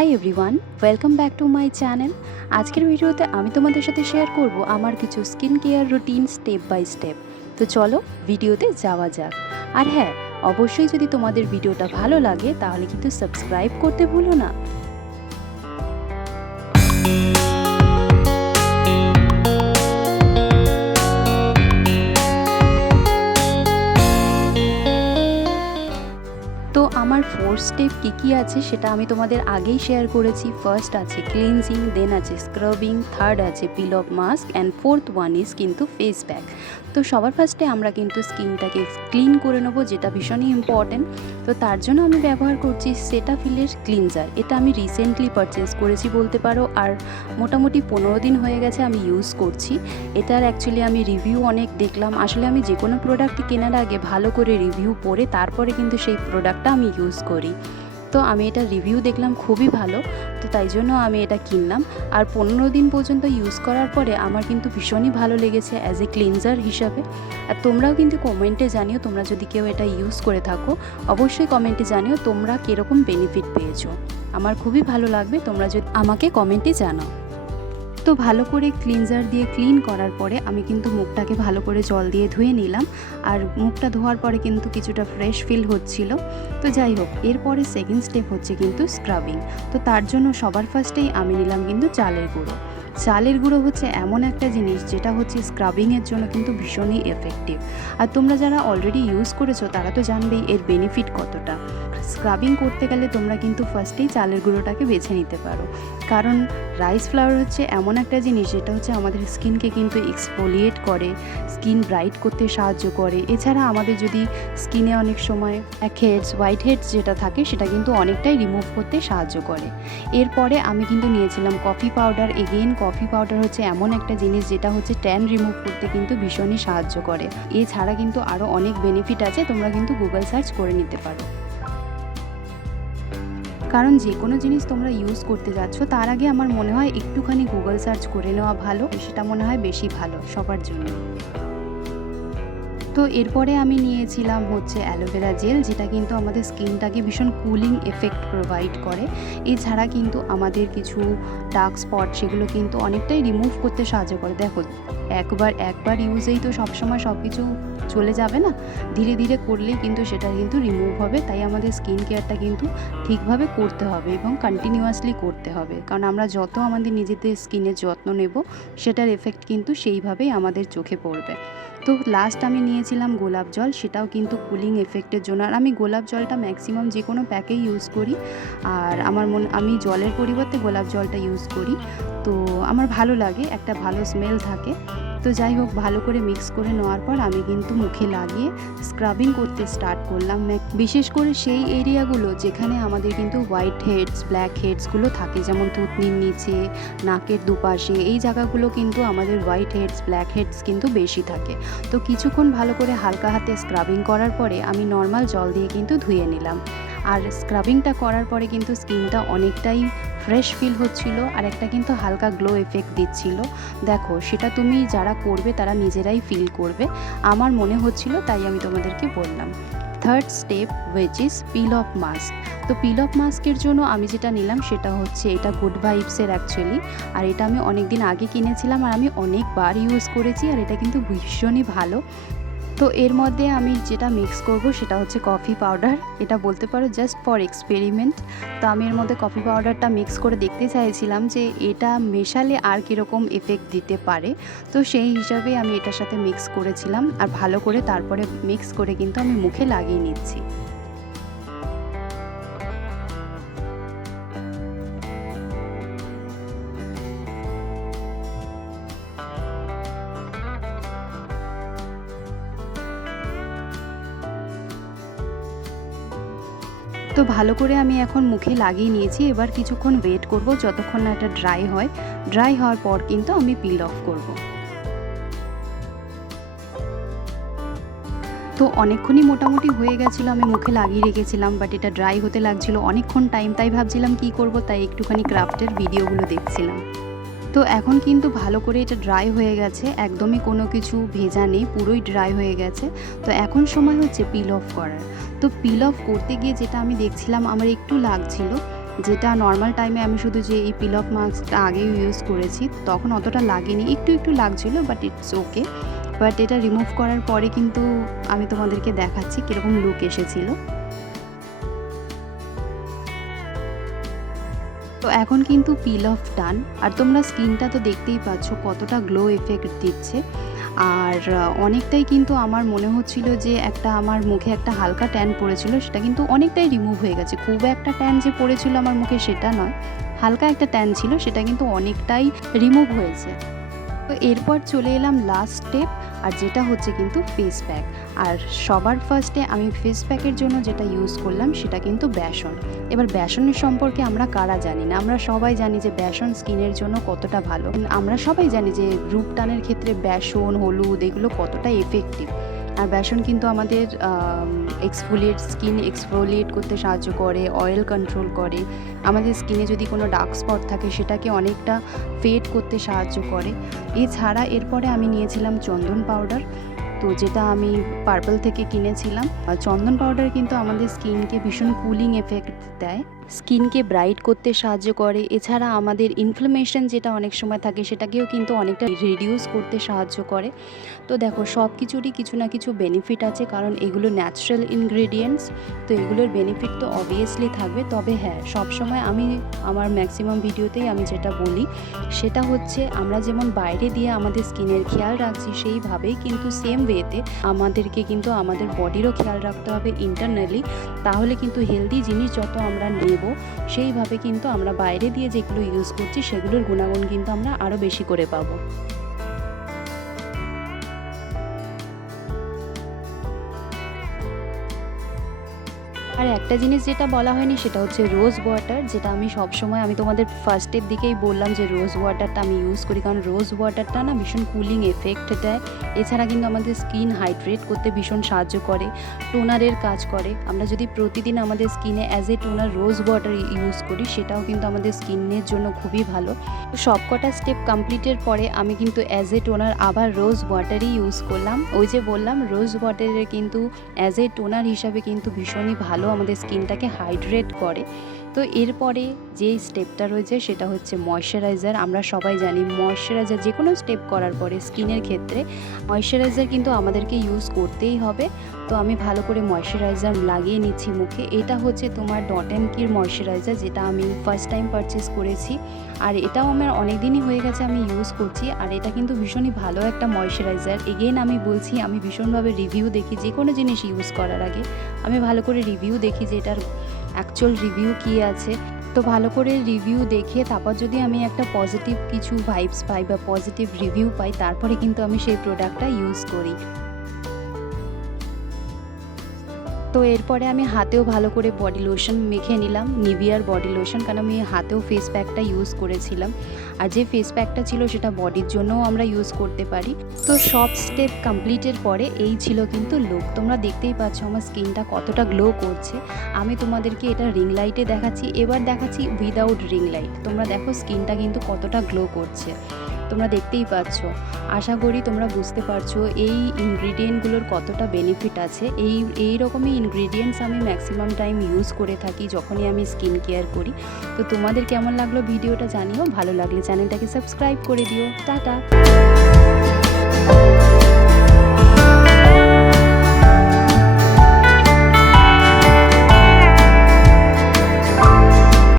High everyone, welcome back to my channel. আজকের ভিডিওতে আমি তোমাদের সাথে শেয়ার করব আমার কিছু skin care routine step by step. তো চলো ভিডিওতে যাওয়া যাক। আর হ্যাঁ, অবশ্যই যদি তোমাদের ভিডিওটা ভালো লাগে তাহলে কিন্তু সাবস্ক্রাইব করতে ভুলো না। তো আমার 4 স্টেপ কী আছে সেটা আমি তোমাদের আগেই শেয়ার করেছি। ফার্স্ট আছে ক্লিনজিং, দেন আছে স্ক্রাবিং, থার্ড আছে পিল of mask and fourth one is কিন্তু ফেস প্যাক। তো সবার ফার্স্টে আমরা কিন্তু স্কিনটাকে ক্লিন করে নেবো, যেটা ভীষণই ইম্পর্ট্যান্ট। তো তার জন্য আমি ব্যবহার করছি সেটাফিলের ক্লিনজার। এটা আমি রিসেন্টলি পারচেস করেছি বলতে পারো, আর মোটামুটি 15 দিন হয়ে গেছে আমি ইউজ করছি। এটার অ্যাকচুয়ালি আমি রিভিউ অনেক দেখলাম। আসলে আমি যে কোনো প্রোডাক্ট কেনার আগে ভালো করে রিভিউ পড়ে তারপরে কিন্তু সেই প্রোডাক্টটা আমি ইউজ করি। তো আমি এটা রিভিউ দেখলাম খুবই ভালো, তো তাই জন্য আমি এটা কিনলাম। আর 15 দিন পর্যন্ত ইউজ করার পরে আমার কিন্তু ভীষণই ভালো লেগেছে অ্যাজ এ ক্লিনজার হিসাবে। আর তোমরাও কিন্তু কমেন্টে জানিও, তোমরা যদি কেউ এটা ইউজ করে থাকো অবশ্যই কমেন্টে জানিও তোমরা কীরকম বেনিফিট পেয়েছো। আমার খুবই ভালো লাগবে তোমরা যদি আমাকে কমেন্টে জানাও। তো ভালো করে ক্লিনজার দিয়ে ক্লিন করার পরে আমি কিন্তু মুখটাকে ভালো করে জল দিয়ে ধুয়ে নিলাম। আর মুখটা ধোয়ার পরে কিন্তু কিছুটা ফ্রেশ ফিল হচ্ছিল। তো যাই হোক, এরপরে সেকেন্ড স্টেপ হচ্ছে কিন্তু স্ক্রাবিং। তো তার জন্য সবার ফার্স্টেই আমি নিলাম কিন্তু চালের গুঁড়ো। চালের গুঁড়ো হচ্ছে এমন একটা জিনিস যেটা হচ্ছে স্ক্রাবিংয়ের জন্য কিন্তু ভীষণই এফেক্টিভ। আর তোমরা যারা অলরেডি ইউজ করেছো তারা তো জানবেই এর বেনিফিট কতটা। স্ক্রাবিং করতে গেলে তোমরা কিন্তু ফার্স্টেই চালের গুঁড়োটাকে বেছে নিতে পারো, কারণ রাইস ফ্লাওয়ার হচ্ছে এমন একটা জিনিস যেটা হচ্ছে আমাদের স্কিনকে কিন্তু এক্সফোলিয়েট করে, স্কিন ব্রাইট করতে সাহায্য করে। এছাড়া আমাদের যদি স্কিনে অনেক সময় ব্ল্যাক হেডস, হোয়াইট হেডস যেটা থাকে সেটা কিন্তু অনেকটাই রিমুভ করতে সাহায্য করে। এরপরে আমি কিন্তু নিয়েছিলাম coffee powder. Again coffee powder হচ্ছে এমন একটা জিনিস যেটা হচ্ছে ট্যান রিমুভ করতে কিন্তু ভীষণই সাহায্য করে। এছাড়া কিন্তু আরও অনেক বেনিফিট আছে, তোমরা কিন্তু গুগল সার্চ করে নিতে পারো। কারণ যে কোনো জিনিস তোমরা ইউজ করতে যাচ্ছ তার আগে আমার মনে হয় একটুখানি গুগল সার্চ করে নেওয়া ভালো, সেটা মনে হয় বেশি ভালো সবার জন্য। তো এরপরে আমি নিয়েছিলাম হচ্ছে অ্যালোভেরা জেল, যেটা কিন্তু আমাদের স্কিনটাকে ভীষণ কুলিং এফেক্ট প্রোভাইড করে। এছাড়া কিন্তু আমাদের কিছু ডার্ক স্পট সেগুলো কিন্তু অনেকটাই রিমুভ করতে সাহায্য করে। দেখো, একবার ইউজেই তো সবসময় সব কিছু চলে যাবে না, ধীরে ধীরে করলেই কিন্তু সেটা কিন্তু রিমুভ হবে। তাই আমাদের স্কিন কেয়ারটা কিন্তু ঠিকভাবে করতে হবে এবং কন্টিনিউয়াসলি করতে হবে, কারণ আমরা যত আমাদের নিজেদের স্কিনের যত্ন নেব সেটার এফেক্ট কিন্তু সেইভাবেই আমাদের চোখে পড়বে। তো লাস্ট আমি নিয়েছিলাম গোলাপ জল, সেটাও কিন্তু কুলিং এফেক্টের জন্য। আর আমি গোলাপ জলটা ম্যাক্সিমাম যে কোনো প্যাকেই ইউজ করি, আর আমি জলের পরিবর্তে গোলাপ জলটা ইউজ করি। তো আমার ভালো লাগে, একটা ভালো স্মেল থাকে। তো যাই হোক, ভালো করে মিক্স করে নেওয়ার পর আমি কিন্তু মুখে লাগিয়ে স্ক্রাবিং করতে স্টার্ট করলাম। বিশেষ করে সেই এরিয়াগুলো যেখানে আমাদের কিন্তু হোয়াইট হেডস, ব্ল্যাক হেডসগুলো থাকে, যেমন থুতনির নিচে, নাকের দুপাশে, এই জায়গাগুলো কিন্তু আমাদের হোয়াইট হেডস, ব্ল্যাক হেডস কিন্তু বেশি থাকে। তো কিছুক্ষণ ভালো করে হালকা হাতে স্ক্রাবিং করার পরে আমি নর্মাল জল দিয়ে কিন্তু ধুয়ে নিলাম। আর স্ক্রাবিংটা করার পরে কিন্তু স্কিনটা অনেকটাই ফ্রেশ ফিল হচ্ছিল, আর একটা কিন্তু হালকা গ্লো এফেক্ট দিচ্ছিল। দেখো, সেটা তুমি যারা করবে তারা নিজেরাই ফিল করবে, আমার মনে হচ্ছিল, তাই আমি তোমাদেরকে বললাম। Third step which is pin of mask. তো পিল অফ মাস্কের জন্য আমি যেটা নিলাম সেটা হচ্ছে এটা গুড ভাইবসের অ্যাকচুয়ালি। আর এটা আমি অনেক দিন আগে কিনেছিলাম আর আমি অনেকবার ইউজ করেছি, আর এটা কিন্তু ভীষণই ভালো। তো এর মধ্যে আমি যেটা মিক্স করব সেটা হচ্ছে কফি পাউডার। এটা বলতে পারো জাস্ট ফর এক্সপেরিমেন্ট। তো আমি এর মধ্যে কফি পাউডারটা মিক্স করে দেখতে চাইছিলাম যে এটা মেশালে আর কীরকম এফেক্ট দিতে পারে। তো সেই হিসাবে আমি এটার সাথে মিক্স করেছিলাম, আর ভালো করে তারপরে মিক্স করে কিন্তু আমি মুখে লাগিয়ে নিচ্ছি। তো ভালো করে আমি এখন মুখে লাগিয়ে নিয়েছি। এবার কিছুক্ষণ ওয়েট করব যতক্ষণ না এটা ড্রাই হয়। ড্রাই হওয়ার পর কিন্তু আমি পিল অফ করব। তো অনেকক্ষণই মোটামুটি হয়ে গেছিলো, আমি মুখে লাগিয়ে রেখেছিলাম, বাট এটা ড্রাই হতে লাগছিল অনেকক্ষণ টাইম। তাই ভাবছিলাম কি করব, তাই একটুখানি ক্রাফটের ভিডিওগুলো দেখছিলাম। তো এখন কিন্তু ভালো করে এটা ড্রাই হয়ে গেছে, একদমই কোনো কিছু ভেজা নেই, পুরোই ড্রাই হয়ে গেছে। তো এখন সময় হচ্ছে পিল অফ করার। তো পিল অফ করতে গিয়ে যেটা আমি দেখছিলাম আমার একটু লাগছিল, যেটা নর্মাল টাইমে আমি শুধু যে এই পিল অফ মাস্কটা আগেও ইউজ করেছি, তখন অতটা লাগেনি, একটু একটু লাগছিলো, বাট ইটস ওকে। বাট এটা রিমুভ করার পরে কিন্তু আমি তোমাদেরকে দেখাচ্ছি কীরকম লুক এসেছিলো। তো এখন কিন্তু পিল অফ ডান, আর তোমরা স্কিনটা তো দেখতেই পাচ্ছ কতটা গ্লো এফেক্ট দিচ্ছে। আর অনেকটাই কিন্তু আমার মনে হচ্ছিল যে আমার মুখে একটা হালকা ট্যান পড়েছিল, সেটা কিন্তু অনেকটাই রিমুভ হয়ে গেছে। খুব একটা ট্যান যে পড়েছিল আমার মুখে সেটা নয়, হালকা একটা ট্যান ছিল, সেটা কিন্তু অনেকটাই রিমুভ হয়েছে। তো এরপর চলে এলাম লাস্ট স্টেপ, আর যেটা হচ্ছে কিন্তু ফেস প্যাক। আর সবার ফার্স্টে আমি ফেস প্যাকের জন্য যেটা ইউজ করলাম সেটা কিন্তু বেসন। এবার বেসনের সম্পর্কে আমরা কারা জানি না? আমরা সবাই জানি যে বেসন স্কিনের জন্য কতটা ভালো। আমরা সবাই জানি যে রূপ টানের ক্ষেত্রে বেসন, হলুদ এগুলো কতটা এফেক্টিভ। আর বেসন কিন্তু আমাদের স্কিন এক্সফোলিয়েট করতে সাহায্য করে, অয়েল কন্ট্রোল করে, আমাদের স্কিনে যদি কোনো ডার্ক স্পট থাকে সেটাকে অনেকটা ফেড করতে সাহায্য করে। এছাড়া এরপরে আমি নিয়েছিলাম চন্দন পাউডার, তো যেটা আমি পার্পল থেকে কিনেছিলাম। চন্দন পাউডার কিন্তু আমাদের স্কিনকে ভীষণ কুলিং এফেক্ট দেয়, স্কিনকে ব্রাইট করতে সাহায্য করে। এছাড়া আমাদের ইনফ্লামেশন যেটা অনেক সময় থাকে সেটাকেও কিন্তু অনেকটা রিডিউস করতে সাহায্য করে। তো দেখো সব কিছুরই কিছু না কিছু বেনিফিট আছে, কারণ এগুলো ন্যাচারাল ইনগ্রেডিয়েন্টস, তো এগুলোর বেনিফিট তো অবভিয়াসলি থাকবে। তবে হ্যাঁ, সবসময় আমি আমার ম্যাক্সিমাম ভিডিওতেই আমি যেটা বলি সেটা হচ্ছে আমরা যেমন বাইরে দিয়ে আমাদের স্কিনের খেয়াল রাখছি, সেইভাবেই কিন্তু সেম ওয়েতে আমাদেরকে কিন্তু আমাদের বডিরও খেয়াল রাখতে হবে ইন্টারনালি। তাহলে কিন্তু হেলদি জিনিস যত আমরা নেব সেইভাবে কিন্তু আমরা বাইরে দিয়ে যেগুলো ইউজ করছি সেগুলোর গুণাগুণ কিন্তু আমরা আরও বেশি করে পাবো। আর একটা জিনিস যেটা বলা হয়নি সেটা হচ্ছে রোজ ওয়াটার, যেটা আমি সবসময় আমি তোমাদের ফার্স্টের দিকেই বললাম যে রোজ ওয়াটারটা আমি ইউজ করি, কারণ রোজ ওয়াটারটা না ভীষণ কুলিং এফেক্ট দেয়। এছাড়া কিন্তু আমাদের স্কিন হাইড্রেট করতে ভীষণ সাহায্য করে, টোনারের কাজ করে। আমরা যদি প্রতিদিন আমাদের স্কিনে as a toner rose water use করি সেটাও কিন্তু আমাদের স্কিনের জন্য খুবই ভালো। সবকটা স্টেপ কমপ্লিটের পরে আমি কিন্তু অ্যাজ এ টোনার আবার রোজ ওয়াটারই ইউজ করলাম। ওই যে বললাম রোজ ওয়াটারের কিন্তু অ্যাজ এ টোনার হিসাবে কিন্তু ভীষণই ভালো, আমাদের স্কিনটাকে হাইড্রেট করে। তো এরপরে যেই স্টেপটা রয়েছে সেটা হচ্ছে ময়শ্চারাইজার। আমরা সবাই জানি ময়শ্চারাইজার যে কোনো স্টেপ করার পরে স্কিনের ক্ষেত্রে ময়শ্চারাইজার কিন্তু আমাদেরকে ইউজ করতেই হবে। তো আমি ভালো করে ময়শ্চারাইজার লাগিয়ে নিচ্ছি মুখে। এটা হচ্ছে তোমার ডট অ্যান্ড কির ময়শ্চারাইজার, যেটা আমি ফার্স্ট টাইম পারচেস করেছি, আর এটাও আমার অনেক দিনই হয়ে গেছে আমি ইউজ করছি। আর এটা কিন্তু ভীষণই ভালো একটা ময়শ্চারাইজার। এগেইন আমি বলছি, আমি ভীষণভাবে রিভিউ দেখি যে কোনো জিনিস ইউজ করার আগে আমি ভালো করে রিভিউ দেখি যে এটার অ্যাকচুয়াল রিভিউ কী আছে। তো ভালো করে রিভিউ দেখে তারপর যদি আমি একটা পজিটিভ কিছু ভাইবস পাই বা পজিটিভ রিভিউ পাই, তারপরে কিন্তু আমি সেই প্রোডাক্টটা ইউজ করি। তো এরপরে আমি হাতেও ভালো করে বডি লোশন মেখে নিলাম, নিভিয়ার বডি লোশন, কারণ আমি হাতেও ফেস প্যাকটা ইউজ করেছিলাম। আর যে ফেস প্যাকটা ছিল সেটা বডির জন্যও আমরা ইউজ করতে পারি। তো সব স্টেপ কমপ্লিটের পরে এই ছিল কিন্তু লুক। তোমরা দেখতেই পাচ্ছ আমার স্কিনটা কতটা গ্লো করছে। আমি তোমাদেরকে এটা রিং লাইটে দেখাচ্ছি, এবার দেখাচ্ছি উইদাউট রিং লাইট। তোমরা দেখো স্কিনটা কিন্তু কতটা গ্লো করছে, তোমরা দেখতেই পাচ্ছ। আশা করি তোমরা বুঝতে পারছো এই ইনগ্রিডিয়েন্টগুলোর কতটা বেনিফিট আছে। এই রকমই ইনগ্রিডিয়েন্টস আমি ম্যাক্সিমাম টাইম ইউজ করে থাকি যখনই আমি স্কিন কেয়ার করি। তো তোমাদের কেমন লাগলো ভিডিওটা জানিও, ভালো লাগলে চ্যানেলটাকে সাবস্ক্রাইব করে দিও। টাটা।